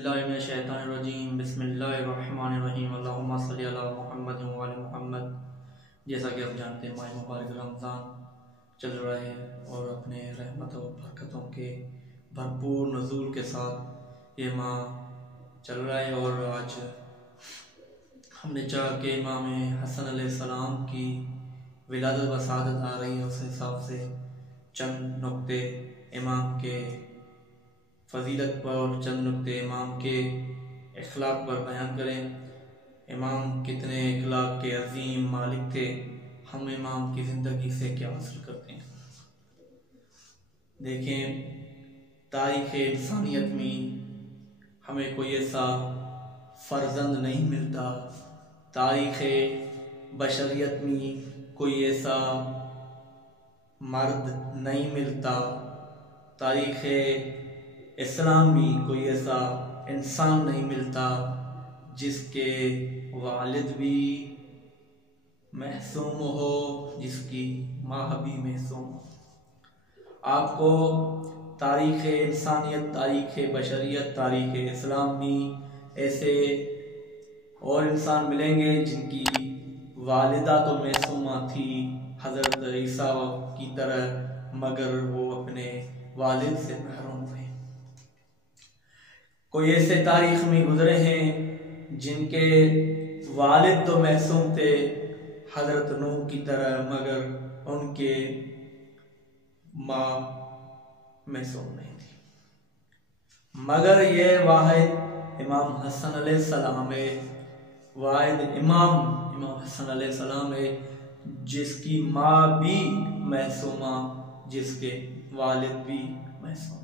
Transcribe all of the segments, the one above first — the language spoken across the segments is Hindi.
औज़ुबिल्लाहिमिनश्शैतानिर्रजीम बिस्मिल्लाहिर्रहमानिर्रहीम अल्लाहुम्मा सल्लि अला मुहम्मद व अला मुहम्मद। जैसा कि आप जानते हैं, माह मुबारक रमज़ान चल रहा है और अपने रहमतों बरकतों के भरपूर नज़ूल के साथ ये माह चल रहा है। और आज हमने चाहा कि इमाम हसन अलैहिस्सलाम की विलादत व शहादत आ रही है, उस हिसाब से चंद नुक्ते इमाम के फजीलत पर और चंद नुक्ते इमाम के अखलाक पर बयान करें। इमाम कितने अखलाक के अजीम मालिक थे, हम इमाम की ज़िंदगी से क्या हासिल करते हैं। देखें, तारीख़ इंसानियत में हमें कोई ऐसा फ़र्जंद नहीं मिलता, तारीख़ बशरियत में कोई ऐसा मर्द नहीं मिलता, तारीख़ इस्लाम में कोई ऐसा इंसान नहीं मिलता जिसके वालिद भी महसूम हो, जिसकी माँ भी महसूम हो। आपको तारीख़ इंसानियत, तारीख़ बशरियत, तारीख़ इस्लाम में ऐसे और इंसान मिलेंगे जिनकी वालिदा तो महसूमा थी हज़रत ईसा की तरह, मगर वो अपने वालिद से महरूम हुए। कोई ऐसे तारीख़ में गुजरे हैं जिनके वालिद तो महसूम थे हज़रत नूह की तरह, मगर उनके माँ महसूम नहीं थी। मगर ये वाहिद इमाम हसन अलैहिस्सलाम है, वाहिद इमाम हसन अलैहिस्सलाम है जिसकी माँ भी महसूमा, जिसके वालिद भी महसूमा।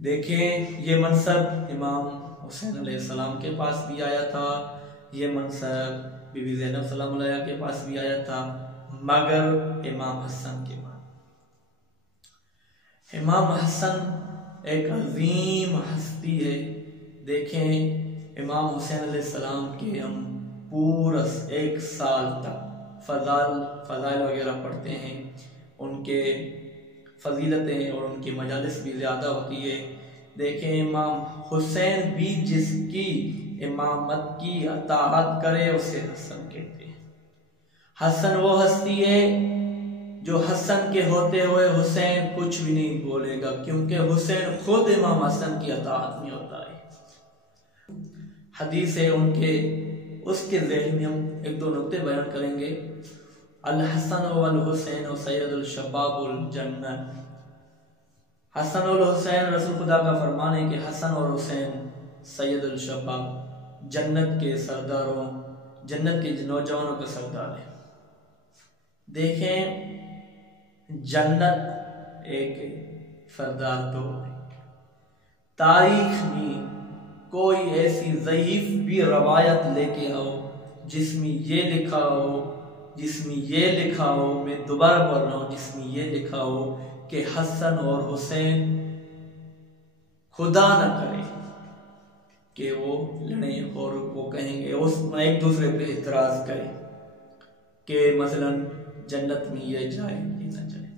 देखें, ये मनसब इमाम हुसैन अलैहिस्सलाम के पास भी आया था, ये मनसब बीबी ज़ैनब सलाम अलैहा के पास भी आया था, मगर इमाम हसन के बाद इमाम हसन एक अजीम हस्ती है। देखें, इमाम हुसैन अलैहिस्सलाम के हम पूरा एक साल तक फ़ज़ाइल वगैरह पढ़ते हैं, उनके फजीलतें और उनकी मजालिस भी ज़्यादा होती है। देखें, इमाम हुसैन भी जिसकी इमामत की अताअत करे उसे हसन कहते हैं। हसन वो हस्ती है जो हसन के होते हुए हुसैन कुछ भी नहीं बोलेगा, क्योंकि हुसैन खुद इमाम हसन की अताअत में होता है। हदीस है उनके, उसके ज़ेहन में हम एक दो नुक्ते बयान करेंगे। अल हसन वल हुसैन सैयदुल शबाबुल जन्नत। हसन और हुसैन, रसूल खुदा का फरमान है कि हसन और हुसैन सैयदुल शबाब, जन्नत के सरदारों, जन्नत के नौजवानों के सरदार हैं। देखें, जन्नत एक सरदार तो है। तारीख में कोई ऐसी ज़ईफ़ भी रवायत लेके आओ जिसमें ये लिखा हो, मैं दोबारा बोल रहा हूँ, जिसमें ये लिखा हो कि हसन और हुसैन खुदा न करे कि वो लड़ें और वो कहेंगे, उस एक दूसरे पे इतराज़ करें कि मसलन जन्नत में ये जाए ये न जाए।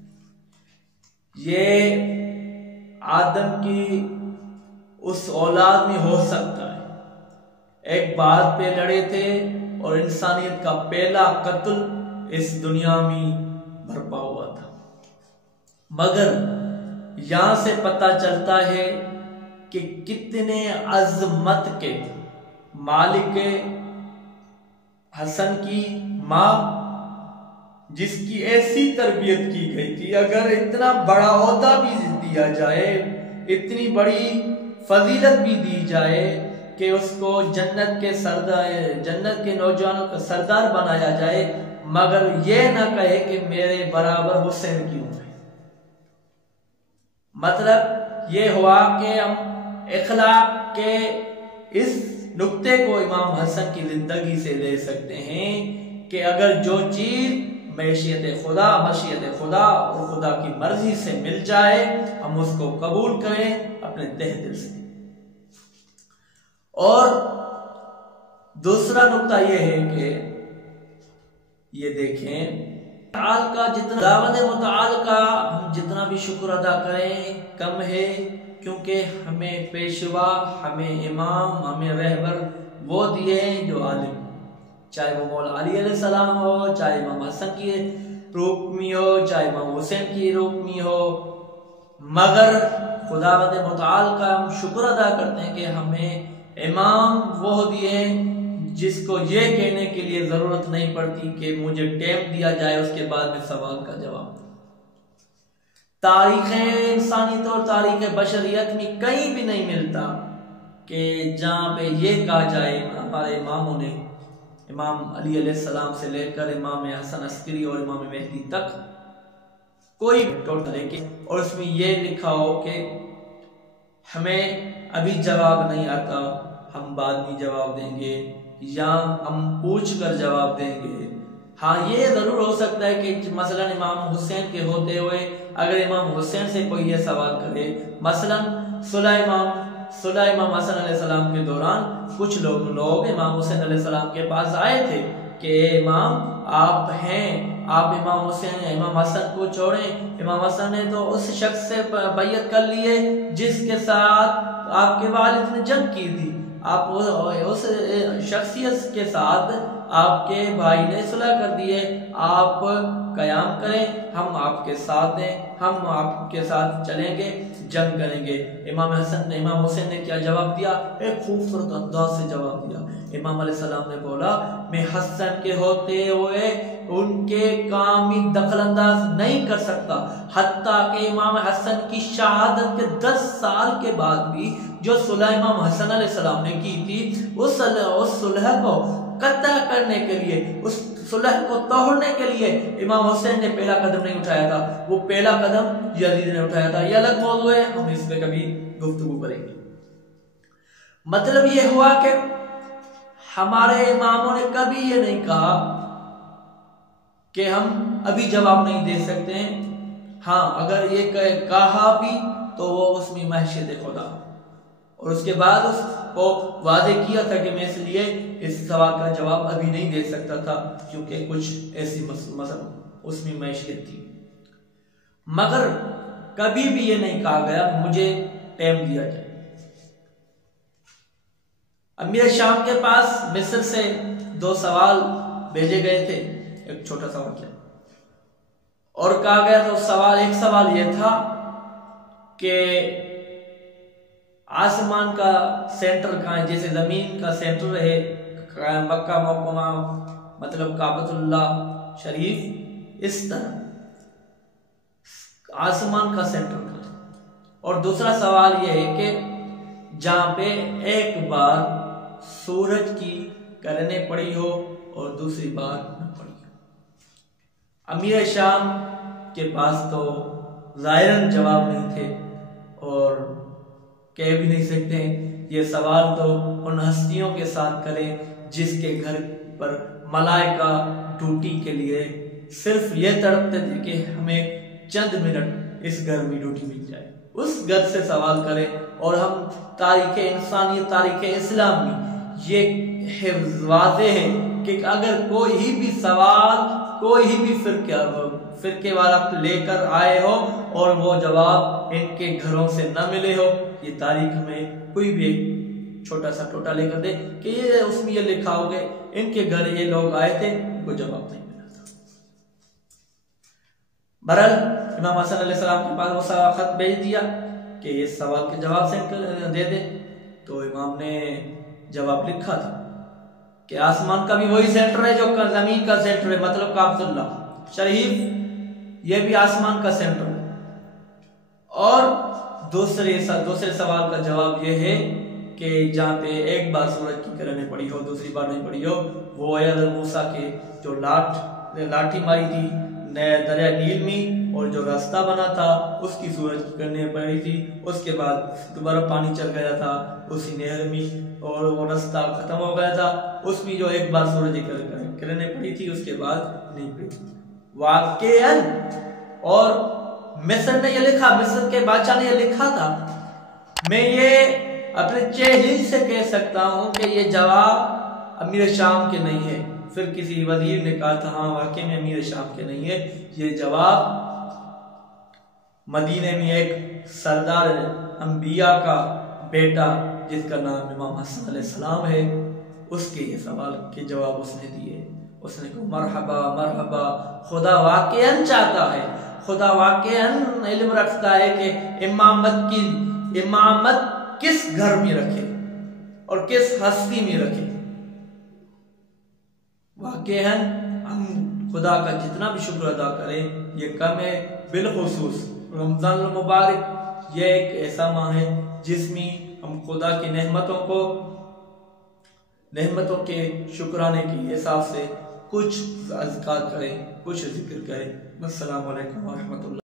ये आदम की उस औलाद में हो सकता है। एक बात पे लड़े थे और इंसानियत का पहला कत्ल इस दुनिया में बरपा हुआ था, मगर यहां से पता चलता है कि कितने अजमत के मालिक हसन की माँ, जिसकी ऐसी तरबियत की गई थी, अगर इतना बड़ा ओहदा भी दिया जाए, इतनी बड़ी फजीलत भी दी जाए कि उसको जन्नत के सरदार, जन्नत के नौजवानों का सरदार बनाया जाए, मगर यह ना कहे कि मेरे बराबर हुसैन क्यों है। मतलब ये हुआ कि हम इखलाक के इस नुक्ते को इमाम हसन की जिंदगी से ले सकते हैं कि अगर जो चीज मशीयत खुदा और खुदा की मर्जी से मिल जाए, हम उसको कबूल करें अपने तहे दिल से। और दूसरा नुक्ता यह है कि ये देखें, मुताल का जितना दावत मुताल का हम जितना भी शुक्र अदा करें कम है, क्योंकि हमें पेशवा, हमें इमाम, हमें रहबर वो दिए हैं जो आलिम, चाहे वो मौला अली अलैहिस्सलाम हो, चाहे इमाम हसन की रोकमी हो, चाहे इमाम हुसैन की रोकमी हो। मगर खुदावंद मुताल का हम शुक्र अदा करते हैं कि हमें इमाम वो दिए जिसको ये कहने के लिए जरूरत नहीं पड़ती कि मुझे टाइम दिया जाए उसके बाद में सवाल का जवाब। तारीख इंसानियत और तारीख बशरियत में कहीं भी नहीं मिलता कि जहाँ पे ये कहा जाए हमारे इमामों ने, इमाम अली अलैहिस्सलाम से लेकर इमाम हसन अस्करी और इमाम मेहदी तक कोई टोटल लेके और उसमें ये लिखा हो कि हमें अभी जवाब नहीं आता, हम बाद में जवाब देंगे या हम पूछ कर जवाब देंगे। हाँ, ये जरूर हो सकता है कि मसलन इमाम हुसैन के होते हुए अगर इमाम हुसैन से कोई ये सवाल करे, मसलन सुलह इमाम हसन अलैहिस्सलाम के दौरान कुछ लोग इमाम हुसैन अलैहिस्सलाम के पास आए थे कि इमाम आप हैं, आप इमाम हुसैन इमाम हसन को छोड़ें। इमाम हसन ने तो उस शख्स से बैयत कर ली है जिसके साथ आपके वालिद ने जंग की थी, आप उस शख्सियत के साथ आपके भाई ने सुलह कर दी है, आप कयाम करें, हम आपके साथ हैं, हम आपके साथ चलेंगे, जंग करेंगे। इमाम हुसैन ने क्या जवाब दिया? एक खूबसूरत अंदाज से जवाब दिया। इमाम अलैहिस्सलाम ने बोला, मैं हसन के होते हुए उनके काम में दखल अंदाज नहीं कर सकता, हत्ता कि इमाम हसन की शहादत के 10 साल के बाद भी जो सुलह इमाम हसन अलैहिस्सलाम ने की थी, उस सुलह को कत्ल करने के लिए, उस सुलह को तोड़ने के लिए इमाम हुसैन ने पहला कदम नहीं उठाया था, वो पहला कदम यजीद ने उठाया था। यह अलग मौजू है, हम इस पे कभी गुफ्तगू करेंगे। मतलब ये हुआ कि हमारे इमामों ने कभी ये नहीं कहा कि हम अभी जवाब नहीं दे सकते हैं। हाँ, अगर ये कहा भी तो वो उसमें महशियत खुदा, और उसके बाद उसको वादे किया था कि मैं इसलिए इस सवाल का जवाब अभी नहीं दे सकता था क्योंकि कुछ ऐसी मसला उसमें मैशियत थी। मगर कभी भी ये नहीं कहा गया मुझे टाइम दिया जाए। अमीर शाम के पास मिस्र से 2 सवाल भेजे गए थे, एक छोटा सा वाक्य, और कहा गया था एक सवाल यह था कि आसमान का सेंटर कहाँ है, जैसे जमीन का सेंटर है मक्का मुकम्मा मतलब काबतुल्लाह शरीफ, इस तरह आसमान का सेंटर कहाँ है। और दूसरा सवाल यह है कि जहां पे एक बार सूरज की किरणें पड़ी हो और दूसरी बार न पड़ी हो। अमीर शाम के पास तो ज़ाहिरन जवाब नहीं थे और कह भी नहीं सकते। ये सवाल तो उन हस्तियों के साथ करें जिसके घर पर मलाइका ड्यूटी के लिए सिर्फ ये तड़पते थे कि हमें चंद मिनट इस घर में ड्यूटी मिल जाए, उस घर से सवाल करें। और हम तारीख इंसानियत, तारीख इस्लाम में ये वाज़े है कि अगर कोई भी सवाल कोई भी फिरके वाला लेकर आए हो और वो जवाब इनके घरों से न मिले हो, ये तारीख में कोई भी एक छोटा सा टोटा लेकर दे कि ये उसमें ये लिखा हो गए इनके घर ये लोग आए थे, उनको जवाब नहीं मिला था। बहरहाल इमाम हसन अलैहिस्सलाम के पास वो खत भेज दिया कि ये सवाल के जवाब से दे दे। तो इमाम ने जवाब लिखा था कि आसमान का भी वही सेंटर है जो जमीन का सेंटर है, मतलब काबतुल्लाह शरीफ, ये भी आसमान का सेंटर है। और दूसरे सवाल का जवाब ये है कि जहाँ पे एक बार सूरज की किरणें पड़ी हो दूसरी बार नहीं पड़ी हो, वो हज़रत मूसा के जो लाठी मारी थी दरिया नील में और जो रास्ता बना था उसकी सूरज की किरणें पड़ी थी, उसके बाद दोबारा पानी चल गया था उसी नहर में और वो रास्ता खत्म हो गया था, उसमें जो एक बार सूरज की किरणें पड़ी थी उसके बाद नहीं पड़ी वाकई। और मिस्र ने ये लिखा, मिस्र के बादशाह ने ये लिखा था। मैं ये अपने चेहरे से कह सकता हूं कि ये जवाब अमीर शाम के नहीं है। फिर किसी वजीर ने कहा था हाँ वाकई में अमीर शाम के नहीं है, ये जवाब मदीने में एक सरदार अंबिया का बेटा जिसका नाम इमाम हसन अलैहिस्सलाम है, उसके ये सवाल के जवाब उसने दिए। उसने कहा मरहबा मरहबा, खुदा वाकईन चाहता है, खुदा वाकईन इल्म रखता है कि इमामत किस घर में रखे और किस हस्ती में रखे। वाकईन हम खुदा का जितना भी शुक्र अदा करें ये कम है। बिलखुसूस रमजान मुबारक यह एक ऐसा माह है जिसमें हम खुदा की नेमतों के शुक्राने के हिसाब से कुछ अज़कार करें, कुछ जिक्र करें। अस्सलामु अलैकुम व रहमतुल्लाह।